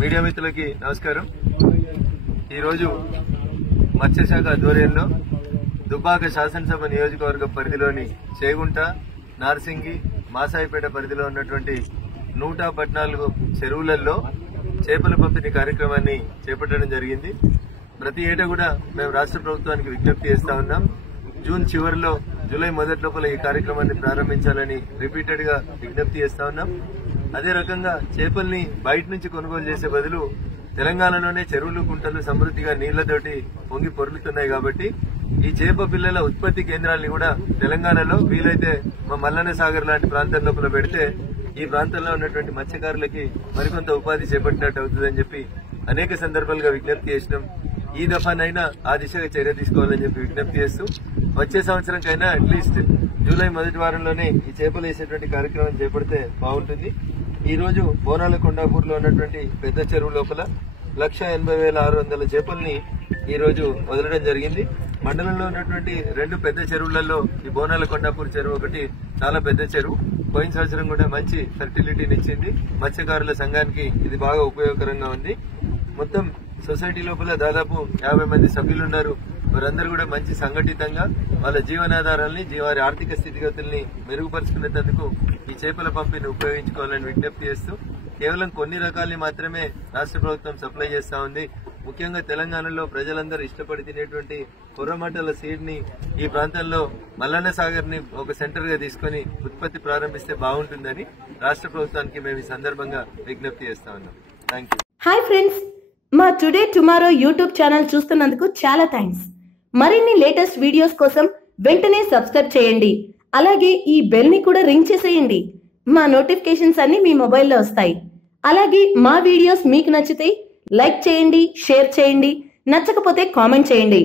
Media మిత్రులకి నమస్కారం. ఈరోజు మత్స్యశాఖ ఆధ్వర్యంలో దుబ్బాక శాసనసభ నియోజకవర్గ పరిధిలోని చేగుంట, నార్సింగి, మాసాయిపేట పరిధిలో ఉన్నటువంటి 114 చెరువులలో చేపల పంపిణీ కార్యక్రమాన్ని చేపట్టడం జరిగింది. ప్రతి ఏటా కూడా మేము రాష్ట్ర ప్రభుత్వానికి విజ్ఞప్తి చేస్తా ఉన్నాం. జూన్ చివరిలో, జూలై మొదటి లోపల ఈ కార్యక్రమాన్ని ప్రారంభించాలని రిపీటెడ్ గా విజ్ఞప్తి చేస్తా ఉన్నాం. అదే రకంగా చేపల్ని బయట నుంచి కొనుగోలు చేసే బదులు తెలంగాణలోనే చెరువులు, కుంటలు సమృద్ధిగా నీళ్లతోటి పొంగి పొర్లుతున్నాయి కాబట్టి ఈ చేప పిల్లల ఉత్పత్తి కేంద్రాన్ని కూడా తెలంగాణలో వీలైతే మా మల్లన్న సాగర్ లాంటి ప్రాంతం లోపల పెడితే ఈ ప్రాంతంలో ఉన్నటువంటి మత్స్యకారులకి మరికొంత ఉపాధి చేపట్టినట్టు అవుతుందని చెప్పి అనేక సందర్భాలుగా విజ్ఞప్తి చేసినాం. ఈ దఫానైనా ఆ దిశగా చర్య తీసుకోవాలని చెప్పి విజ్ఞప్తి చేస్తూ వచ్చే సంవత్సరంకైనా అట్లీస్ట్ జూలై మొదటి వారంలోనే ఈ చేపలు వేసేటువంటి కార్యక్రమం చేపడితే బాగుంటుంది. ఈ రోజు బోనాల కొండాపూర్లో ఉన్నటువంటి పెద్ద చెరువు లోపల 1,80,600 చేపల్ని ఈ రోజు వదలడం జరిగింది. మండలంలో ఉన్నటువంటి 2 పెద్ద చెరువులలో ఈ బోనాల కొండాపూర్ చెరువు ఒకటి చాలా పెద్ద చెరువు. పోయిన సంవత్సరం కూడా మంచి ఫెర్టిలిటీని ఇచ్చింది. మత్స్యకారుల సంఘానికి ఇది బాగా ఉపయోగకరంగా ఉంది. మొత్తం సొసైటీ లోపల దాదాపు 50 మంది సభ్యులున్నారు. వారందరూ కూడా మంచి సంఘటితంగా వాళ్ళ జీవనాధారాల్ని, వారి ఆర్థిక స్థితిగతుల్ని మెరుగుపరుచుకునేందుకు ఈ చేపల పంపిణీని ఉపయోగించుకోవాలని విజ్ఞప్తి చేస్తూ కేవలం కొన్ని రకాల్ని మాత్రమే రాష్ట్ర ప్రభుత్వం సప్లై చేస్తా ఉంది. ముఖ్యంగా తెలంగాణలో ప్రజలందరూ ఇష్టపడి తినేటువంటి కొర్రమట్టల సీడ్ ని ఈ ప్రాంతంలో మల్లన్న సాగర్ ని ఒక సెంటర్ గా తీసుకుని ఉత్పత్తి ప్రారంభిస్తే బాగుంటుందని రాష్ట్ర ప్రభుత్వానికి మేము ఈ సందర్భంగా విజ్ఞప్తి చేస్తా ఉన్నాం. Thank you. హాయ్ ఫ్రెండ్స్, మా టుడే టుమారో యూట్యూబ్ ఛానల్ చూస్తున్నందుకు చాలా థ్యాంక్స్. మరిన్ని లేటెస్ట్ వీడియోస్ కోసం వెంటనే సబ్స్క్రైబ్ చేయండి. అలాగే ఈ బెల్ ని కూడా రింగ్ చేసేయండి. మా నోటిఫికేషన్స్ అన్ని మీ మొబైల్లో వస్తాయి. అలాగే మా వీడియోస్ మీకు నచ్చితే లైక్ చేయండి, షేర్ చేయండి, నచ్చకపోతే కామెంట్ చేయండి.